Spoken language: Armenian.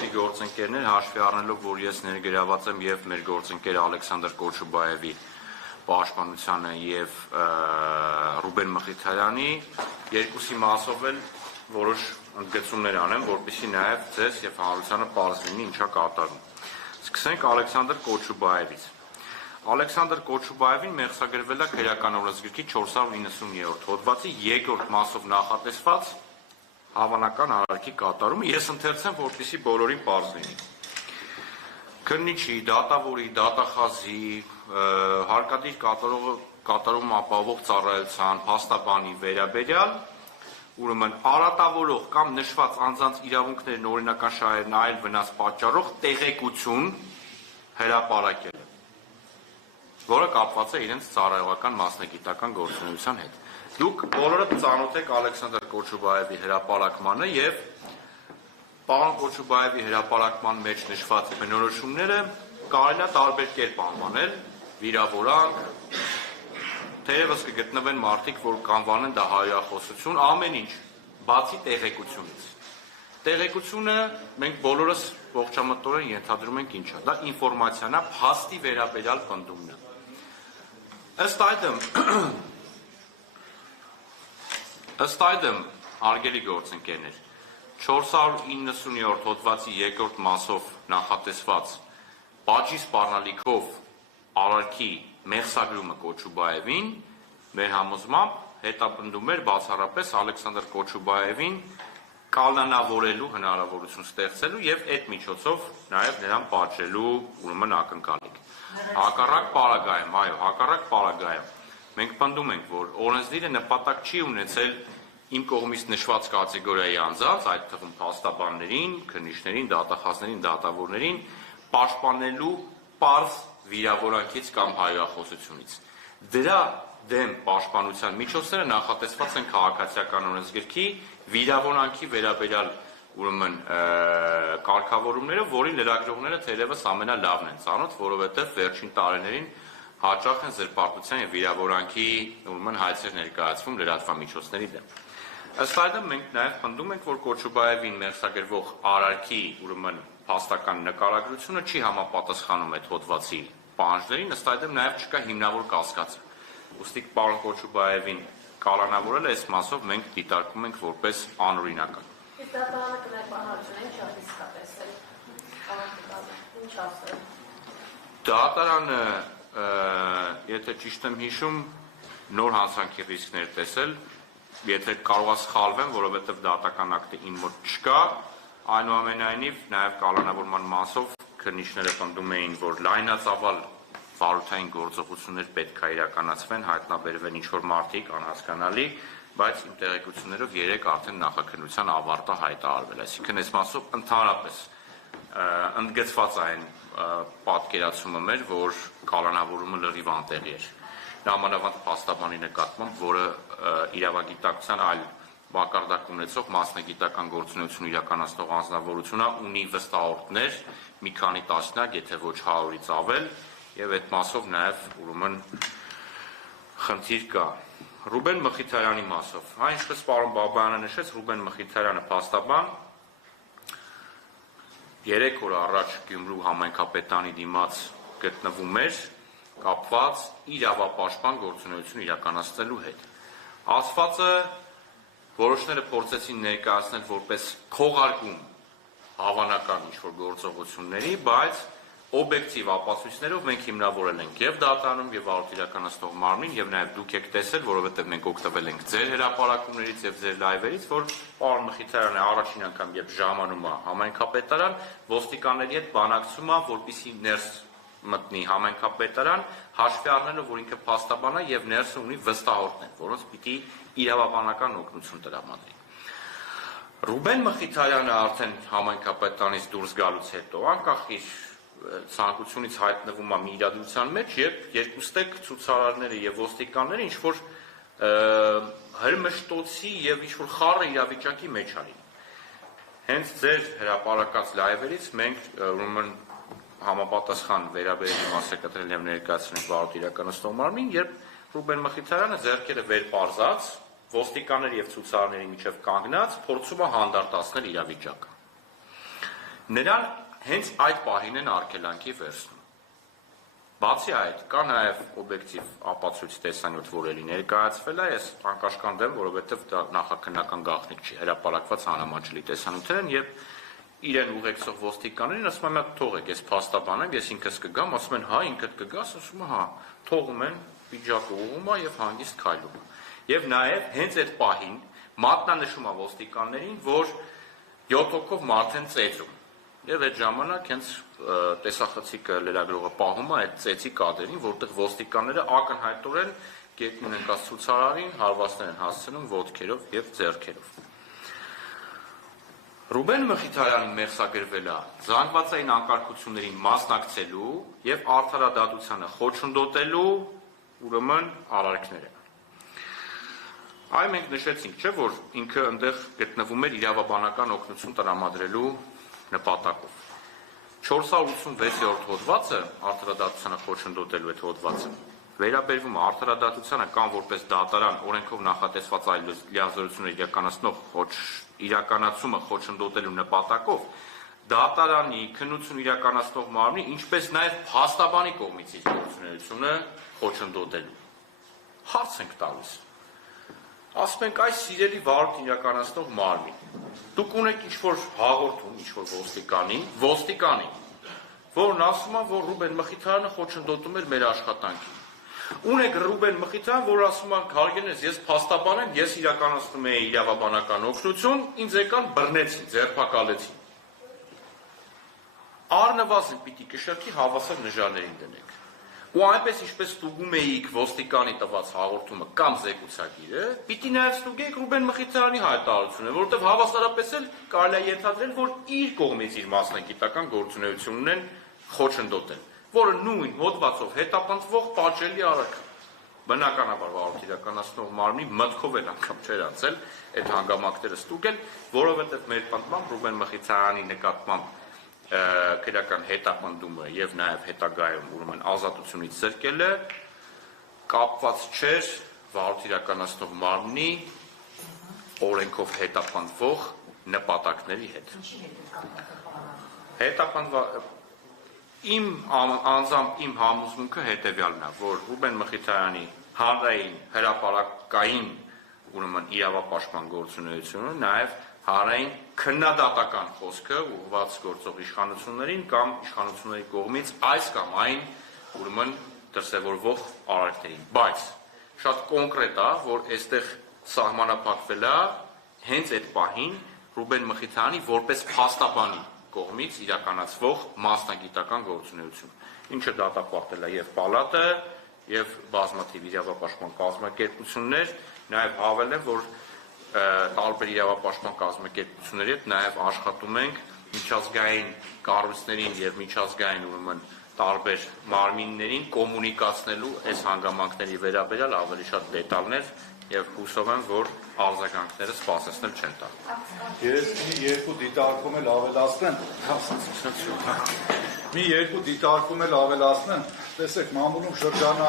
Հարգելի գործընկերներ, հաշվի առնելով, որ ես ներգրաված եմ եւ մեր գործընկեր Ալեքսանդր Կոչուբաևի պաշտպանությանը եւ Ռուբեն Մխիթարյանի երկուսի մասով էլ որոշ ընդգծումներ անեմ, որպեսզի նաեւ ձեզ եւ հանրությանը պարզ լինի ինչա կատարվում։ Սկսենք Ալեքսանդր Կոչուբաևից։ Ալեքսանդր Կոչուբաևին մեղսագրվել է քրեական օրենսգրքի 490-րդ հոդվածի 2-րդ մասով նախատեսված հավանական արարքի կատարումը, ես ընթերցեմ, որպեսզի բոլորին պարզ լինի։ Քննիչի, դատավորի, դատախազի, հարկադիր կատարում ապահովող ծառայության, փաստաբանի վերաբերյալ, ուրեմն արատավորող կամ նշված անձանց իրավունքներն օրինական շահերն այլ վնաս պատճառող տեղեկություն հրապարակել, որը կապված է իրենց ծառայողական մասնագիտական գործունեության հետ։ Դուք բոլորը ծանոթ եք Ալեքսանդր Կոչուբաևի հրապարակմանը եւ պարոն Կոչուբաևի հրապարակման մեջ նշված բնորոշումները կարելի է տարբեր կերպ անվանել, վիրավորանք, թերևս կգտնվեն մարդիկ, որ կանվանեն դա հայրախոսություն, ամեն ինչ, բացի տեղեկությունից։ Տեղեկությունը մենք բոլորս ողջամտորեն ենթադրում ենք ինչա, դա ինֆորմացիան է, փաստի վերաբերյալ պնդումն է։ Ըստ այդմ, հարգելի գործընկերներ, 490-րդ հոդվածի 2-րդ մասով նախատեսված պատժի սպառնալիքով արարքի մեղսագրումը Կոչուբաևին մեր համոզմամբ հետապնդում էր բացառապես Ալեքսանդր Կոչուբաևին կալանավորելու հնարավորություն ստեղծելու եւ այդ միջոցով նաեւ նրան պատժելու ուրեմն ակնկալիք։ Հակառակ պարագայում, այո, հակառակ պարագայում մենք պնդում ենք, որ օրենսդիրը նպատակ չի ունեցել իմ կողմից նշված կատեգորիայի անձանց, այդ թվում փաստաբաններին, քննիչներին, դատախազներին, դատավորներին, պաշտպանելու պարզ վիրավորանքից կամ հայրախոսությունից։ Դրա դեմ պաշտպանության միջոցները նախատեսված են քաղաքացիական օրենսգրքի վիրավորանքի վերաբերյալ ուրեմն կարգավորումները, որի լրագրողները թերևս ամենալավն են ծանոթ, որովհետև վերջին տարիներին հաճախ են զրպարտության եւ վիրավորանքի ուրեմն հայցեր ներկայացվում լրատվամիջոցների դեմ։ Ըստ այդմ մենք նաեւ պնդում ենք, որ Կոչուբաևին մեղսագրվող արարքի ուրեմն փաստական նկարագրությունը չի համապատասխանում այդ հոդվածի պահանջներին, ըստ այդմ նաեւ չկա հիմնավոր կասկած։ Ուստի պարոն Կոչուբաևին կալանավորել այս մասով մենք դիտարկում ենք որպես անօրինական։ Իսկ դատարանը կներկայացնեն ինչ իսկապես է։ Ինչ ասել։ Դատարանը, եթե ճիշտ եմ հիշում, նոր հանցանքի ռիսկներ տեսել, եթե կարող է սխալվեմ, որովհետև դատական ակտը իմ մոտ չկա, այնուամենայնիվ նաև կալանավորման մասով քննիչները պնդում էին, որ լայնածավալ վարութային գործողություններ պետք է իրականացվեն, հայտնաբերվեն ինչ-որ մարդիկ, անհասկանալի, բայց իմ տեղեկություններով 3 արդեն նախաքննության ավարտը հայտարարվել, այսինքն այս մասով ընդհանրապես ընդգծված այն պատկերացումը մեր, որ կալանավորումը լրիվ անտեղի էր։ Նամանավանդ փաստաբանի նկատմամբ, որը իրավագիտակցության այլ մակարդակ ունեցող մասնագիտական գործունեություն իրականացնող անձնավորությունը ունի վստահորդներ, մի քանի տասնյակ, եթե ոչ 100-ից ավել, եւ այդ մասով նաեւ ուրեմն խնդիր կա։ Ռուբեն Մխիթարյանի մասով, ինչպես պարոն Բաբայանը նշեց, Ռուբեն Մխիթարյանը փաստաբան 3 օր առաջ Գյումրու համայնքապետարանի դիմաց գտնվում էր, կապված իրավապաշտպան գործունեություն իրականացնելու հետ։ Ասվածը որոշները փորձեցին ներկայացնել որպես քողարկում հավանական ինչ-որ գործողությունների, բայց օբյեկտիվ ապացույցներով մենք հիմնավորել ենք եւ դատարանում եւ արարք իրականացնող մարմին եւ նաեւ դուք եք տեսել, որովհետեւ մենք օգտվել ենք ձեր հրապարակումներից եւ ձեր լայվերից, որ պարոն Մխիթարյանը առաջին անգամ երբ ժամանում է համայնքապետարան, ոստիկանների հետ բանակցում է, որպեսզի ներս մտնի համայնքապետարան, հաշվի առնելով, որ ինքը փաստաբան է եւ ներսը ունի վստահորդներ, որոնց պիտի իրավաբանական օգնություն տրամադրի։ Ռուբեն Մխիթարյանը արդեն համայնքապետարանից դուրս գալուց հետո, անկախ իր ցանկությունից հայտնվում է մի իրադրության մեջ, երբ երկուստեք ցուցարարները եւ ոստիկանները ինչ-որ հրմշտոցի եւ ինչ-որ խառը իրավիճակի մեջ արին։ Հենց ձեր հրապարակած լայվերից մենք ուրեմն համապատասխան վերաբերելի մաս է կտրել եւ ներկայացրել վարորդ իրականացնող մարմին, երբ Ռուբեն Մխիթարյանը ձեռքերը վեր պարզած, ոստիկանների եւ ցուցարարների միջև կանգնած, փորձում է հանդարտացնել իրավիճակը։ Նրան հենց այդ պահին են արգելանքի վերցնում։ Բացի այդ, կա նաև օբյեկտիվ ապացույց տեսանյութ, որ էլի ներկայացվել է, ես անկաշկանդեմ, որովհետև դա նախաքննական գաղտնիք չի, հրապարակված անհամաչելի տեսանյութեր են եւ իրեն ուղեկցող ոստիկաններին ասում եմ, թողեք, ես փաստաբանեմ, ես ինքս կգամ, ասում են, հա, ինքդ կգաս, ասում եմ, հա, թողում են, վիճակը ուղղում է եւ հանգիստ քայլում է։ Եվ նաև հենց այդ պահին մատնանշում է ոստիկաններին, որ 7 հոգով մարդ են ծեծում։ Եվ այդ ժամանակ հենց տեսախցիկը լրագրողը պահում է այդ ծեծի կադրին, որտեղ ոստիկանները ակնհայտորեն գետնին ընկած ցուցարարին հարվածներ են հասցնում ոտքերով եւ ձեռքերով։ Ռուբեն Մխիթարյանին մեղսագրվել է զանգվածային անկարգություններին մասնակցելու եւ արդարադատությանը խոչընդոտելու ուրեմն արարքները։ Այ մենք նշեցինք, չէ, որ ինքը այնտեղ գտնվում էր իրավաբանական օգնություն տրամադրելու նպատակով։ 486-րդ հոդվածը արդարադատությանը խոչընդոտելու այդ հոդվածը վերաբերվում է արդարադատությանը կամ որպես դատարան օրենքով նախատեսված այլ լիազորություններ իրականացումը խոչընդոտելու նպատակով դատարանի քննություն իրականացնող մարմնի, ինչպես նաև փաստաբանի կողմից իր գործունեությունը խոչընդոտելու։ Հարց ենք տալիս։ Ասում ենք, այս սիրելի վարույթ իրականացնող մարմին, դուք ունեք ինչ-որ հաղորդում, ինչ-որ ոստիկանի, որն ասում է, որ Ռուբեն Մխիթարյանը խոչընդոտում էր մեր աշխատանքին։ Ունեք Ռուբեն Մխիթարյան, որ ասում է, հարգելիներ, ես փաստաբան եմ, ես իրականացնում եի իրավաբանական օգնություն, ինձ եկան բռնեցին, ձերբակալեցին։ Առնվազն պիտի կշեռքի հավասար նժարներին դնեք։ Ու այնպես ինչպես ստուգում էիք ոստիկանի տված հաղորդումը կամ զեկուցագիրը, պիտի նաև ստուգեք Ռուբեն Մխիթարյանի հայտարարությունը, որովհետև հավասարապես էլ կարելի է ենթադրել, որ իր կողմից իր մասնագիտական գործունեությունն են խոչընդոտել, որը նույն հոդվածով հետապնդվող պատժելի արարք է։ Բնականաբար վարույթ իրականացնող մարմնի մտքով էլ անգամ չէր անցել այդ հանգամանքները ստուգել, որովհետև մեր պնդմամբ Ռուբեն Մխիթարյանի նկատմամբ քրեական հետապնդումը եւ նաեւ հետագայում ուրեմն ազատությունից զրկելը կապված չէր վարույթ իրականացնող մարմնի օրենքով հետապնդվող նպատակների հետ։ Իմ անձամբ իմ համոզմունքը հետեւյալն է, որ Ռուբեն Մխիթարյանի հանրային հրապարակային ուրեմն իրավապաշտպան գործունեությունը նաեւ հանրային քննադատական խոսքը ուղղված գործող իշխանություններին կամ իշխանությունների կողմից այս կամ այն ուրեմն դրսևորվող արարքներին, բայց շատ կոնկրետ է, որ այստեղ սահմանափակվել է հենց այդ պահին Ռուբեն Մխիթարյանի որպես փաստաբանի կողմից իրականացվող մասնագիտական գործունեություն, ինչը դատապարտել է եւ պալատը, եւ բազմաթիվ իրավապաշտպան կազմակերպություններ, նաեւ հավելեմ, որ տարբեր իրավապաշտպան կազմակերպությունների հետ նաև աշխատում ենք միջազգային կառույցներին եւ միջազգային ուրեմն տարբեր մարմիններին կոմունիկացնելու այս հանգամանքների վերաբերյալ ավելի շատ դետալներ եւ հուսով եմ, որ արձագանքները սպասեցնել չեն տա։ Ես մի երկու դիտարկում էլ ավելացնեմ։ Տեսեք, մամուլում շրջանառ